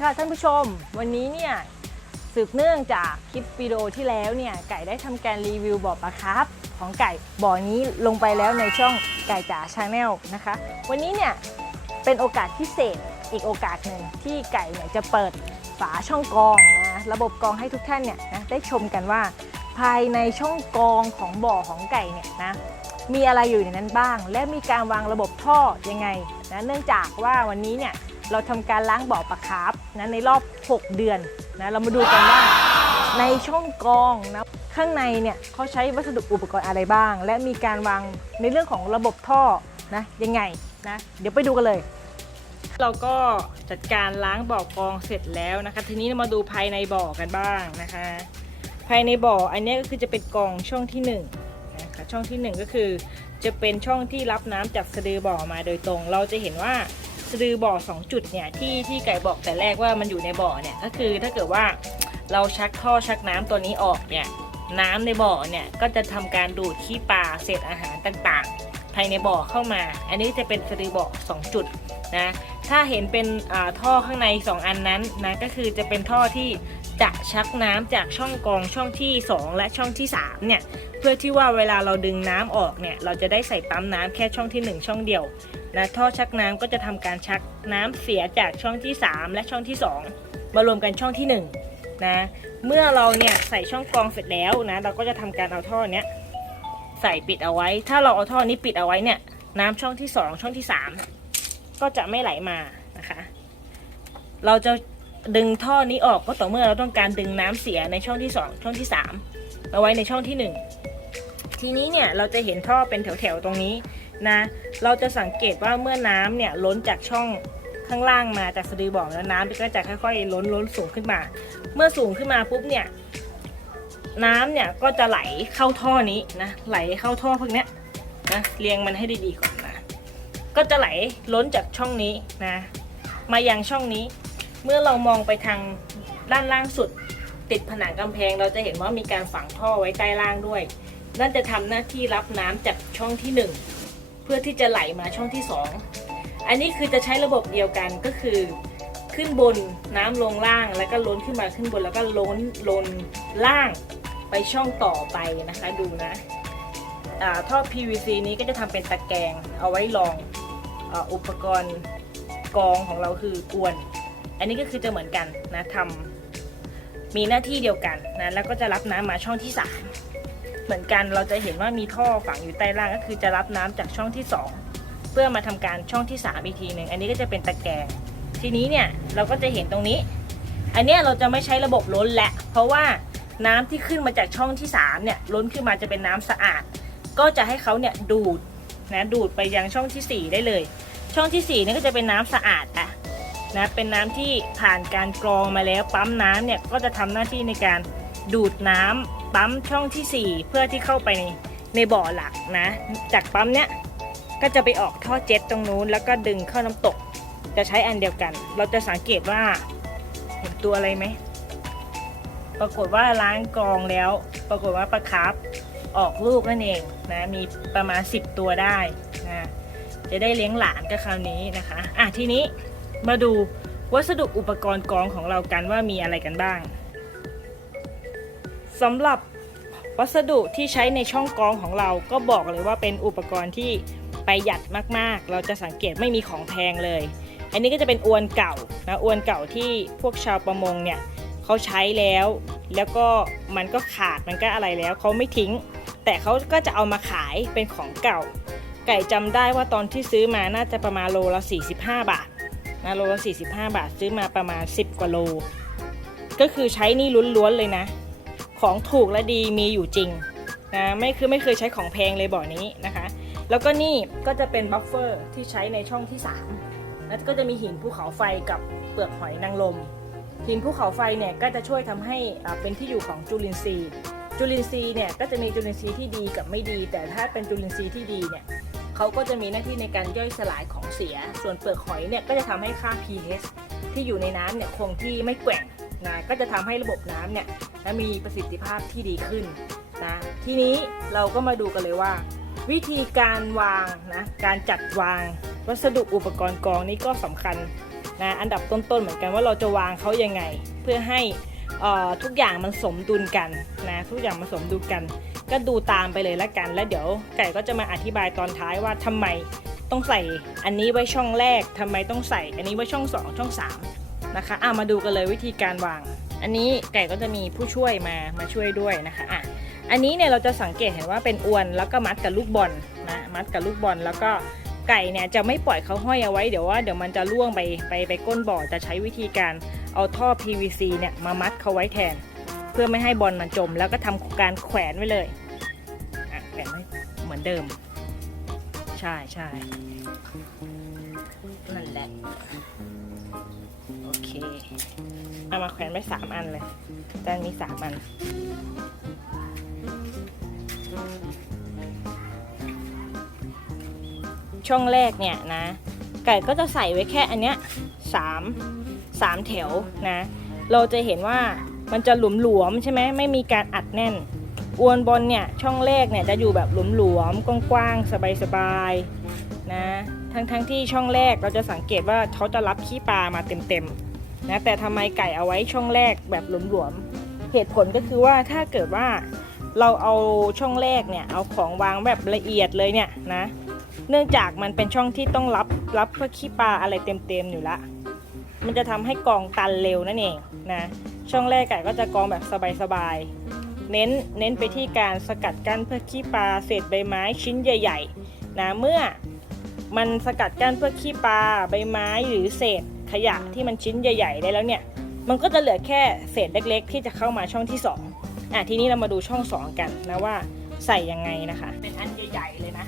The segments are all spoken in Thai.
ค่ะท่านผู้ชม วันนี้เนี่ยสืบเนื่องจากคลิปวิดีโอที่แล้วเนี่ยไก่ได้ทำการรีวิวบ่อปลาคร์ฟของไก่บ่อนี้ลงไปแล้วในช่องไก่จ๋าชาแนลนะคะ วันนี้เนี่ยเป็นโอกาสพิเศษอีกโอกาสหนึ่งที่ไก่เนี่ยจะเปิดฝาช่องกองนะระบบกองให้ทุกท่านเนี่ยนะได้ชมกันว่า ภายในช่องกองของบ่อของไก่เนี่ยนะมีอะไรอยู่ในนั้นบ้าง และมีการวางระบบท่อยังไงนะเนื่องจากว่าวันนี้เนี่ย เราทำการล้างบ่อปลาคาร์ฟนะในรอบ 6 เดือนนะเรามาดูกันว่าในช่องกองนะข้างในเนี่ยเขาใช้วัสดุอุปกรณ์อะไรบ้าง และมีการวางในเรื่องของระบบท่อนะยังไงนะเดี๋ยวไปดูกันเลย เราก็จัดการล้างบ่อกองเสร็จแล้วนะคะ ทีนี้เรามาดูภายในบ่อกันบ้างนะคะ ภายในบ่ออันนี้ก็คือจะเป็นกองช่องที่1นงนะคะช่องที่ 1 ก็คือจะเป็นช่องที่รับน้ำจากสะดือบ่อมาโดยตรง เราจะเห็นว่า สะดือบ่อ2จุดเนี่ยที่ที่ไก่บอกแต่แรกว่ามันอยู่ในบ่อเนี่ยก็คือถ้าเกิดว่าเราชักท่อชักน้ำตัวนี้ออกเนี่ยน้ำในบ่อเนี่ยก็จะทำการดูดขี้ปลาเศษอาหารต่างๆ ภายในบ่อเข้ามา อันนี้จะเป็นสะดือบ่อ2จุดนะถ้าเห็นเป็นอ่าท่อข้างใน 2 อันนั้นนะก็คือจะเป็นท่อที่จะชักน้ำจากช่องกองช่องที่ 2 และช่องที่3เนี่ยเพื่อที่ว่าเวลาเราดึงน้ำออกเนี่ยเราจะได้ใส่ปั๊มน้ำแค่ช่องที่ 1 ช่องเดียวนะท่อชักน้ำก็จะทำการชักน้ำเสียจากช่องที่ 3 และช่องที่ 2 มารวมกันช่องที่1นะเมื่อเราเนี่ยใส่ช่องกรองเสร็จแล้วนะเราก็จะทำการเอาท่อเนี้ยใส่ปิดเอาไว้ ถ้าเราเอาท่อนี้ปิดเอาไว้เนี่ยน้ำช่องที่ 2 ช่องที่ 3 ก็จะไม่ไหลมานะคะ เราจะดึงท่อนี้ออกก็ต่อเมื่อเราต้องการดึงน้ำเสียในช่องที่ 2 ช่องที่3มาไว้ในช่องที่ 1 ทีนี้เนี่ยเราจะเห็นท่อเป็นแถวๆตรงนี้ นะ เราจะสังเกตว่าเมื่อน้ำเนี่ยล้นจากช่องข้างล่างมาจากสะดือบ่อแล้วน้ำก็จะค่อยๆ ล้นล้นสูงขึ้นมา เมื่อสูงขึ้นมาปุ๊บเนี่ยน้ำเนี่ยก็จะไหลเข้าท่อนี้นะไหลเข้าท่อพวกนี้นะเรียงมันให้ดีๆก่อนนะก็จะไหลล้นจากช่องนี้นะมายังช่องนี้ เมื่อเรามองไปทางด้านล่างสุด ติดผนังกำแพง เราจะเห็นว่ามีการฝังท่อไว้ใต้ล่างด้วย นั่นจะทำหน้าที่รับน้ำจากช่องที่ 1 พื่อที่จะไหลมาช่องที่ 2 อันนี้คือจะใช้ระบบเดียวกันก็คือขึ้นบนน้ำลงล่างแล้วก็ล้นขึ้นมาขึ้นบนแล้วก็ล้นล้นล่างไปช่องต่อไปนะคะดูนะอ่าท่อ PVC นี้ก็จะทำเป็นตะแกรงเอาไว้รองออุปกรณ์กรองของเราคือกวน อันนี้ก็คือจะเหมือนกันนะทำมีหน้าที่เดียวกันนะแล้วก็จะรับน้ำมาช่องที่3 เหมือนกันเราจะเห็นว่ามีท่อฝังอยู่ใต้ล่างก็คือจะรับน้ำจากช่องที่ 2 เพื่อมาทำการช่องที่ 3 อีกทีหนึ่งอันนี้ก็จะเป็นตะแกรงทีนี้เนี่ยเราก็จะเห็นตรงนี้ อันนี้เราจะไม่ใช้ระบบล้นและเพราะว่าน้ำที่ขึ้นมาจากช่องที่3เนี่ยล้นขึ้นมาจะเป็นน้ำสะอาด ก็จะให้เขาเนี่ยดูดนะดูดไปยังช่องทีสี่4 ได้เลย ช่องที่4นี่ก็จะเป็นน้ำสะอาดอะนะเป็นน้ำที่ผ่านการกรองมาแล้วปั๊มน้ำเนี่ยก็จะทำหน้าที่ในการดูดน้ำ ปั๊มช่องทีสี่ 4 เพื่อที่เข้าไปในในบ่อหลักนะ จากปั๊มเนี้ยก็จะไปออกท่อเจ็ตตรงนู้น แล้วก็ดึงเข้าน้ำตก จะใช้อันเดียวกัน เราจะสังเกตว่าเห็นตัวอะไรไหมปรากฏว่าล้างกรองแล้ว ปรากฏว่าปลาคาร์ฟออกลูกนั่นเองนะมีประมาณ 10 ตัวได้นะจะได้เลี้ยงหลานก็คราวนี้นะคะอะทีนี้มาดูวัสดุอุปกรณ์กรองของเรากันว่ามีอะไรกันบ้าง สำหรับวัสดุที่ใช้ในช่องกรองของเราก็บอกเลยว่าเป็นอุปกรณ์ที่ประหยัดมากๆ เราจะสังเกตไม่มีของแพงเลย อันนี้ก็จะเป็นอวนเก่านะอวนเก่าที่พวกชาวประมงเนี่ยเขาใช้แล้ว แล้วก็มันก็ขาดมันก็อะไรแล้วเขาไม่ทิ้ง แต่เขาก็จะเอามาขายเป็นของเก่า ไก่จำได้ว่าตอนที่ซื้อมาน่าจะประมาณโลละ45 บาทนะโลละ45 บาทซื้อมาประมาณ 10 กว่าโล ก็คือใช้นี่ล้วนๆเลยนะ ของถูกและดีมีอยู่จริงนะไม่คือไม่เคยใช้ของแพงเลยบ่อนี้นะคะ แล้วก็นี่ก็จะเป็นบัฟเฟอร์ที่ใช้ในช่องที่ 3 แล้วก็จะมีหินภูเขาไฟกับเปลือกหอยนางรมหินภูเขาไฟเนี่ยก็จะช่วยทำให้อ่าเป็นที่อยู่ของจุลินทรีย์ จุลินทรีย์เนี่ยก็จะมีจุลินทรีย์ที่ดีกับไม่ดี แต่ถ้าเป็นจุลินทรีย์ที่ดีเนี่ยเขาก็จะมีหน้าที่ในการย่อยสลายของเสีย ส่วนเปลือกหอยเนี่ยก็จะทำให้ค่า pH ที่อยู่ในน้ำเนี่ยคงที่ไม่แกว่ง นะก็จะทำให้ระบบน้ำเนี่ยนะมีประสิทธิภาพที่ดีขึ้นนะทีนี้เราก็มาดูกันเลยว่า วิธีการวางนะการจัดวางวัสดุอุปกรณ์กรองนี่ก็สำคัญนะอันดับต้นๆเหมือนกันว่าเราจะวางเขายังไง เพื่อให้ทุกอย่างมันสมดุลกันนะทุกอย่างมันสมดุลกัน ก็ดูตามไปเลยละกัน แล้วเดี๋ยวไก่ก็จะมาอธิบายตอนท้ายว่าทำไมต้องใส่อันนี้ไว้ช่องแรกทำไมต้องใส่อันนี้ไว้ช่อง 2 ช่อง 3 นะคะอะมาดูกันเลยวิธีการวาง อันนี้ไก่ก็จะมีผู้ช่วยมามาช่วยด้วยนะคะอะอันนี้เนี่ยเราจะสังเกตเห็นว่าเป็นอวนแล้วก็มัดกับลูกบอลนะมัดกับลูกบอลแล้วก็ไก่เนี่ยจะไม่ปล่อยเขาห้อยเอาไว้เดี๋ยวว่าเดี๋ยวมันจะล่วงไปไปไปก้นบ่อจะใช้วิธีการเอาท่อ PVC เนี่ยมามัดเขาไว้แทน เพื่อไม่ให้บอลมันจม แล้วก็ทำการแขวนไว้เลยแขวนไว้เหมือนเดิม ใช่ใช่นั่นแหละ โอเค เอามาแขวนไว้สามอันเลยด้านนี้สามอัน ช่องแรกเนี่ยนะ ไก่ก็จะใส่ไว้แค่อันเนี้ยสามสามแถวนะ เราจะเห็นว่ามันจะหลวมใช่ไหมไม่มีการอัดแน่น อวนบอลเนี่ยช่องแรกเนี่ยจะอยู่แบบหลวมกว้างๆสบายๆ นะ ทั้งๆทที่ช่องแรกเราจะสังเกตว่าเขาจะรับขี้ปลามาเต็มๆนะแต่ทำไมไก่เอาไว้ช่องแรกแบบหลวมๆเหตุผลก็คือว่าถ้าเกิดว่าเราเอาช่องแรกเนี่ยเอาของวางแบบละเอียดเลยเนี่ยนะ เนื่องจากมันเป็นช่องที่ต้องรับรับเพื่อขี้ปลาอะไรเต็มๆอยู่ละมันจะทำให้กองตันเร็วนั่นเองนะช่องแรกไก่ก็จะกองแบบสบายๆ เน้นเน้นไปที่การสกัดกั้นเพื่อขี้ปลาเศษใบไม้ชิ้นใหญ่ ๆ นะเมื่อ มันสกัดกั้นเพื่อขี้ปลาใบไม้หรือเศษขยะที่มันชิ้นใหญ่ ๆ ได้แล้วเนี่ย มันก็จะเหลือแค่เศษเล็ก ๆ ที่จะเข้ามาช่องที่2อะทีนี้เรามาดูช่อง 2 กันนะว่าใส่ยังไงนะคะ เป็นอันใหญ่ๆเลยนะ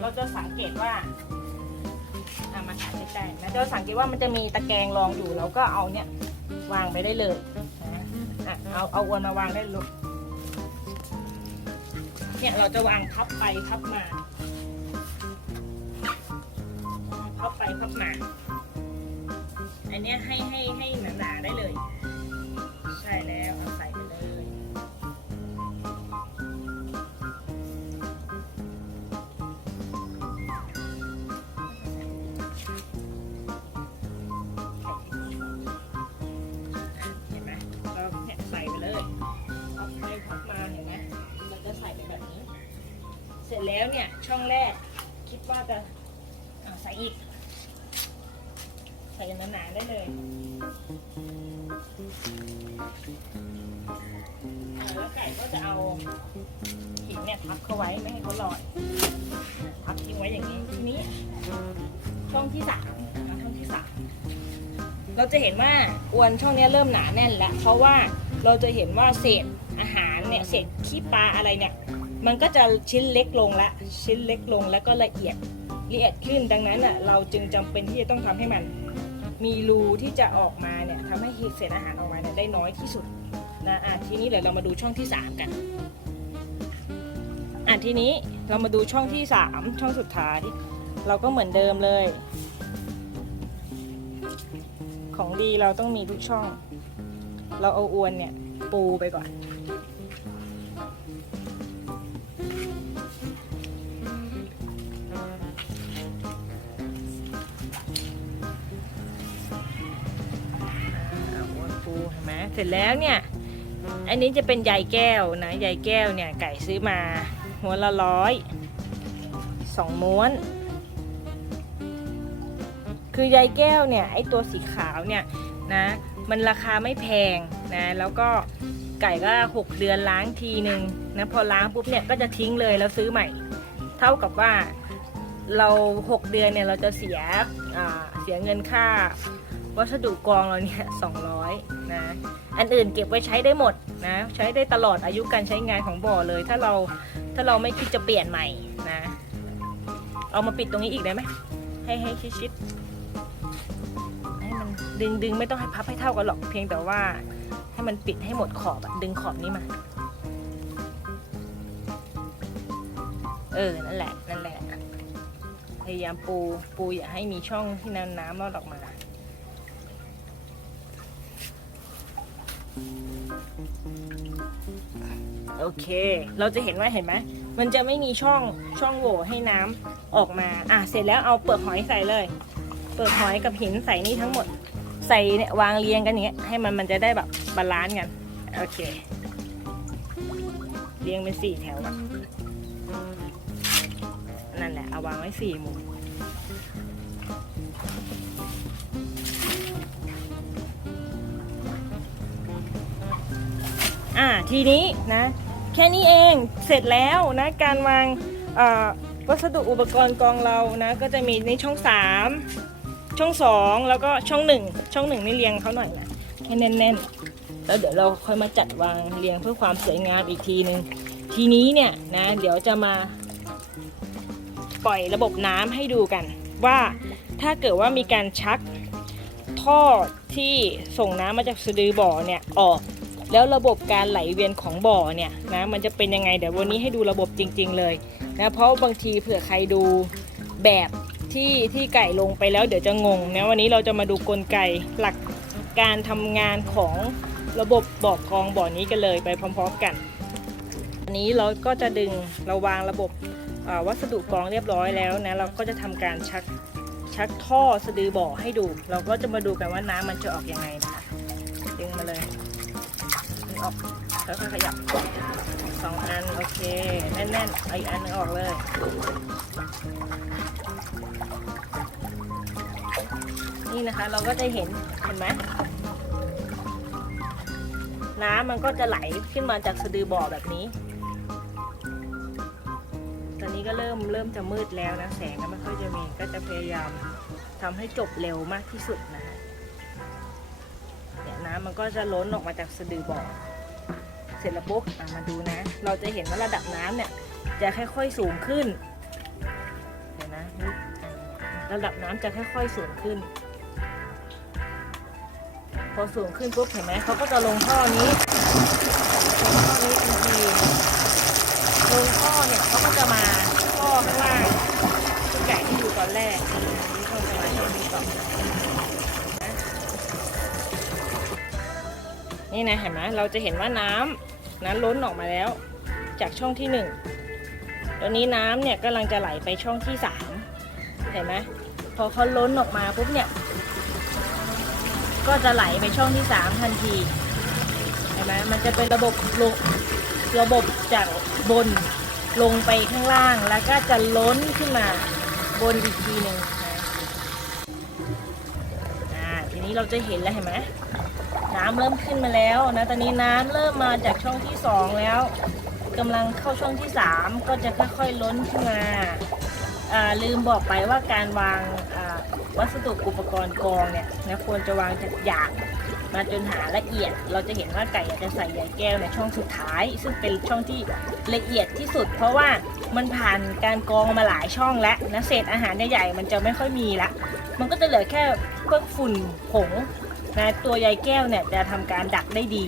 เราจะสังเกตว่าอะมาถ่ายใกล้ๆนะเราสังเกตว่ามันจะมีตะแกรงรองอยู่เราก็เอาเนี่ยวางไปได้เลยนะอะเอาเอาอวนมาวางได้ลูกเนี่ยเราจะวางพับไปพับมา พับไปพับมา อันนี้ให้ให้ให้หนาๆได้เลย แล้วไก่ก็จะเอาหินเนี่ยทับเขาไว้ไม่ให้เขาลอยทับทิ้งไว้อย่างนี้ทีนี้ช่องที่สามอะช่องที่สามเราจะเห็นว่าอวนช่องนี้เริ่มหนาแน่นแล้ว เพราะว่าเราจะเห็นว่าเศษอาหารเนี่ยเศษขี้ปลาอะไรเนี่ยมันก็จะชิ้นเล็กลงละชิ้นเล็กลงแล้วก็ละเอียดละเอียดขึ้นดังนั้นอะเราจึงจำเป็นที่จะต้องทำให้มัน มีรูที่จะออกมาเนี่ยทำให้เศษอาหารออกมาเนี่ยได้น้อยที่สุด นะอะทีนี้เดี๋ยวเรามาดูช่องที่สามกัน อะทีนี้เรามาดูช่องที่สามช่องสุดท้าย เราก็เหมือนเดิมเลย ของดีเราต้องมีทุกช่อง เราเอาอวนเนี่ยปูไปก่อนอวนปูเห็นไหมเสร็จแล้วเนี่ย อันนี้จะเป็นใยแก้วนะใยแก้วเนี่ยไก่ซื้อมาหัวละร้อยสองม้วน คือใยแก้วเนี่ยไอตัวสีขาวเนี่ยนะมันราคาไม่แพงนะแล้วก็ไก่ก็6เดือนล้างทีหนึ่งนะพอล้างปุ๊บเนี่ยก็จะทิ้งเลยแล้วซื้อใหม่ เท่ากับว่าเรา 6 เดือนเนี่ยเราจะเสียเสียเงินค่า วัสดุกองเราเนี่ย200นะ อันอื่นเก็บไว้ใช้ได้หมดนะ ใช้ได้ตลอดอายุการใช้งานของบ่อเลย ถ้าเราถ้าเราไม่คิดจะเปลี่ยนใหม่นะ เอามาปิดตรงนี้อีกได้ไหม ให้ให้ชิดๆให้มันดึงดึงไม่ต้องให้พับให้เท่ากันหรอก เพียงแต่ว่าให้มันปิดให้หมดขอบดึงขอบนี้มา เออ นั่นแหละ นั่นแหละ พยายามปู ปูอย่าให้มีช่องที่น้ำน้ำรอดออกมา โอเค เราจะเห็นว่าเห็นไหม มันจะไม่มีช่องช่องโหว่ให้น้ำออกมา อะ เสร็จแล้วเอาเปลือกหอยใส่เลย เปลือกหอยกับหินใส่นี่ทั้งหมด ใส่เนี่ยวางเรียงกันอย่างเงี้ย ให้มันมันจะได้แบบบาลานซ์กัน โอเค เรียงเป็นสี่แถวอะนั่นแหละ เอาวางไว้สี่มุม อ่าทีนี้นะแค่นี้เองเสร็จแล้วนะการวางวัสดุอุปกรณ์กองเรานะก็จะมีในช่อง 3 ช่อง 2 แล้วก็ช่อง 1 ช่อง1นี่เรียงเขาหน่อยนะให้แน่นๆ แล้วเดี๋ยวเราค่อยมาจัดวางเรียงเพื่อความสวยงามอีกทีนึงทีนี้เนี่ยนะเดี๋ยวจะมาปล่อยระบบน้ำให้ดูกัน ว่าถ้าเกิดว่ามีการชักท่อที่ส่งน้ำมาจากสะดือบ่อเนี่ยออก แล้วระบบการไหลเวียนของบ่อเนี่ยนะมันจะเป็นยังไงเดี๋ยววันนี้ให้ดูระบบจริง ๆ เลยนะเพราะบางทีเผื่อใครดูแบบที่ที่ไก่ลงไปแล้วเดี๋ยวจะงงนะวันนี้เราจะมาดูกลไกหลักการทำงานของระบบบ่อกองบ่อนี้กันเลยไปพร้อมๆกันอันนี้เราก็จะดึงเราวางระบบวัสดุกองเรียบร้อยแล้วนะเราก็จะทำการชักชักท่อสะดือบ่อให้ดู เราก็จะมาดูกันว่าน้ำมันจะออกยังไงนะคะดึงมาเลย ออกแล้วก็ขยับสองอันโอเค แน่นๆเอาอีกอันนึงออกเลยนี่นะคะเราก็จะเห็นเห็นไหมน้ำมันก็จะไหลขึ้นมาจากสะดือบ่อแบบนี้ ตอนนี้ก็เริ่มเริ่มจะมืดแล้วนะแสงก็ไม่ค่อยจะมีก็จะพยายามทำให้จบเร็วมากที่สุดนะคะเนี่ยน้ำมันก็จะล้นออกมาจากสะดือบ่อ เสร็จแล้วปุ๊บมาดูนะ เราจะเห็นว่าระดับน้ำเนี่ยจะค่อยๆสูงขึ้นเห็นนะนี่ระดับน้ำจะค่อยๆสูงขึ้น พอสูงขึ้นปุ๊บเห็นไหมเขาก็จะลงท่อนี้ลงท่อนี้ทันทีลงท่อเนี่ยเขาก็จะมาท่อข้างล่างที่ไก่ที่อยู่ตอนแรกนี่เขาจะมาช่องนี้ก่อนนี่นะเห็นไหมเราจะเห็นว่าน้ำ นั้นล้นออกมาแล้ว จากช่องที่หนึ่งตอนนี้น้ำเนี่ยกำลังจะไหลไปช่องที่สามเห็นไหมพอเขาล้นออกมาปุ๊บเนี่ย ก็จะไหลไปช่องที่สามทันทีเห็นไหมมันจะเป็นระบบลงระบบจากบนลงไปข้างล่างแล้วก็จะล้นขึ้นมาบนอีกทีหนึ่งนะอ่าทีนี้เราจะเห็นแล้วเห็นไหม น้ำเริ่มขึ้นมาแล้วนะ ตอนนี้น้ำเริ่มมาจากช่องที่สองแล้วกำลังเข้าช่องที่สามก็จะค่อยๆล้นขึ้นมาลืมบอกไปว่าการวางวัสดุอุปกรณ์กองเนี่ยนะควรจะวางจากหยาบมาจนหาละเอียด เราจะเห็นว่าไก่จะใส่ใยแก้วในช่องสุดท้าย ซึ่งเป็นช่องที่ละเอียดที่สุด เพราะว่ามันผ่านการกองมาหลายช่องแล้วนะเศษอาหารใหญ่ๆมันจะไม่ค่อยมีละ มันก็จะเหลือแค่พวกฝุ่นผง นะตัวใยแก้วเนี่ยจะทำการดักได้ดี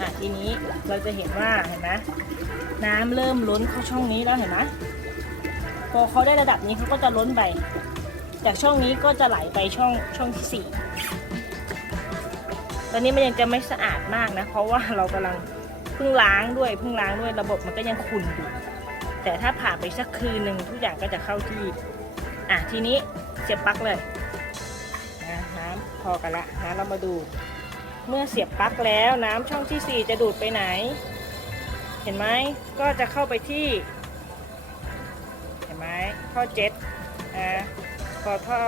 อะทีนี้เราจะเห็นว่าเห็นไหมน้ำเริ่มล้นเข้าช่องนี้แล้วเห็นไหมพอเขาได้ระดับนี้เขาก็จะล้นไป จากช่องนี้ก็จะไหลไปช่องช่องที่สี่ตอนนี้มันยังจะไม่สะอาดมากนะ เพราะว่าเรากำลังเพิ่งล้างด้วยเพิ่งล้างด้วยระบบมันก็ยังขุ่นอยู่แต่ถ้าผ่านไปสักคืนหนึ่งทุกอย่างก็จะเข้าที่ อะทีนี้เสียบปลั๊กเลย พอกันละนะเรามาดูเมื่อเสียบปลั๊กแล้วน้ำช่องที่สี่จะดูดไปไหน เห็นไหมก็จะเข้าไปที่ เห็นไหมท่อเจ็ตอ่าพอท่อ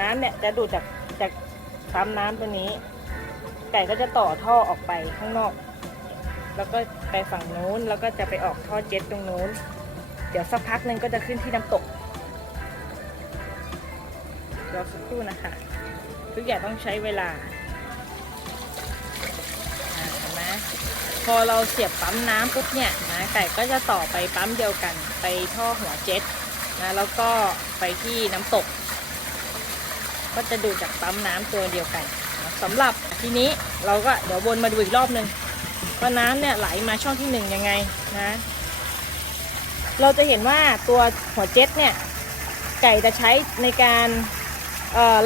น้ำเนี่ยจะดูดจากจากปั๊มน้ำตัวนี้ ไก่ก็จะต่อท่อออกไปข้างนอก แล้วก็ไปฝั่งนู้นแล้วก็จะไปออกท่อเจ็ตตรงนู้น เดี๋ยวสักพักหนึ่งก็จะขึ้นที่น้ำตกรอสักครู่นะคะ ทุกอย่างต้องใช้เวลาเห็นไหมพอเราเสียบปั๊มน้ำปุ๊บเนี่ยนะไก่ก็จะต่อไปปั๊มเดียวกันไปท่อหัวเจ็ตนะแล้วก็ไปที่น้ำตก ก็จะดูดจากปั๊มน้ำตัวเดียวกันนะสำหรับทีนี้เราก็เดี๋ยววนมาดูอีกรอบหนึ่งว่าน้ำเนี่ยไหลมาช่องที่หนึ่งยังไงนะ เราจะเห็นว่าตัวหัวเจ็ตเนี่ยไก่จะใช้ในการ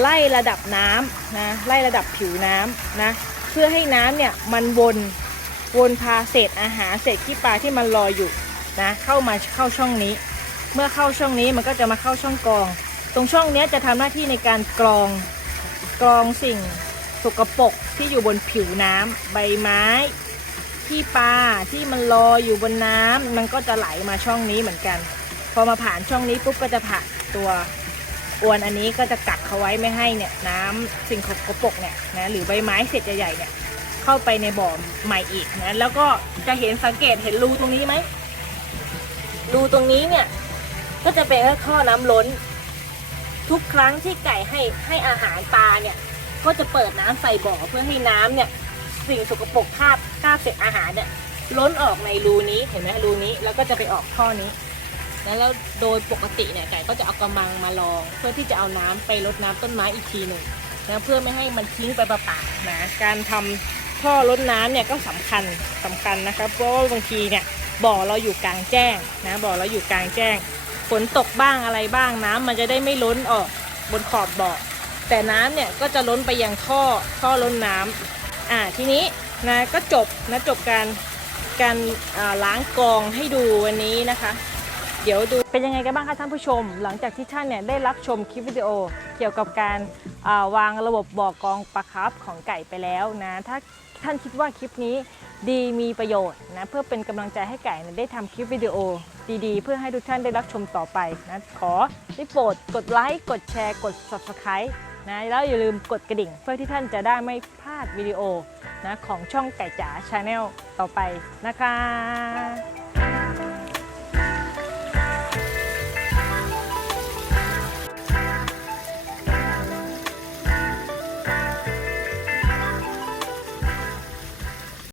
ไล่ระดับน้ำนะไล่ระดับผิวน้ำนะเพื่อให้น้ำเนี่ยมันวนวนพาเศษอาหารเศษขี้ปลาที่มันลอยอยู่นะเข้ามาเข้าช่องนี้ เมื่อเข้าช่องนี้มันก็จะมาเข้าช่องกรอง ตรงช่องนี้จะทำหน้าที่ในการกรองกรองสิ่งสกปรกที่อยู่บนผิวน้ำใบไม้ที่ปลาที่มันลอยอยู่บนน้ำมันก็จะไหลมาช่องนี้เหมือนกัน พอมาผ่านช่องนี้ปุ๊บก็จะผ่านตัว อวนอันนี้ก็จะกักเขาไว้ไม่ให้เนี่ยน้ำสิ่งสกปกเนี่ยนะหรือใบไม้เศษใหญ่ๆเนี่ยเข้าไปในบ่อใหม่อีกนะแล้วก็จะเห็นสังเกตเห็นรูตรงนี้ไหมรูตรงนี้เนี่ยก็จะเป็นท่อน้ำล้น ทุกครั้งที่ไก่ให้ให้อาหารปลาเนี่ยก็จะเปิดน้ำใส่บ่อเพื่อให้น้ำเนี่ยสิ่งสกปรกคาบคาบเศษอาหารเนี่ยล้นออกในรูนี้เห็นไหมรูนี้แล้วก็จะไปออกท่อนี้ แล้วโดยปกติเนี่ยไก่ก็จะเอากระมังมาลอง เพื่อที่จะเอาน้ำไปรดน้ำต้นไม้อีกทีหนึ่งนะเพื่อไม่ให้มันทิ้งไปเปล่าๆนะการทำท่อรดน้ำเนี่ยก็สำคัญสำคัญนะครับเพราะว่าบางทีเนี่ยบ่อเราอยู่กลางแจ้งนะบ่อเราอยู่กลางแจ้งฝนตกบ้างอะไรบ้างน้ำมันจะได้ไม่ล้นออกบนขอบบ่อแต่น้ำเนี่ยก็จะล้นไปยังท่อท่อล้นน้ำอ่าทีนี้นะก็จบนะจบการการล้างกองให้ดูวันนี้นะคะ เดี๋ยวดูเป็นยังไงกันบ้างคะท่านผู้ชม หลังจากที่ท่านเนี่ยได้รับชมคลิปวิดีโอเกี่ยวกับการาวางระบบบ่อกองปลาคาร์ฟของไก่ไปแล้วนะถ้าท่านคิดว่าคลิปนี้ดีมีประโยชน์นะเพื่อเป็นกำลังใจให้ไก่เนี่ยได้ทำคลิปวิดีโอดีๆ เพื่อให้ทุกท่านได้รับชมต่อไปนะขอได้โปรดกดไลค์กดแชร์กด subscribe นะแล้วอย่าลืมกดกระดิ่ง เพื่อที่ท่านจะได้ไม่พลาดวิดีโอนะของช่องไก่จ๋าชาแนลต่อไปนะคะ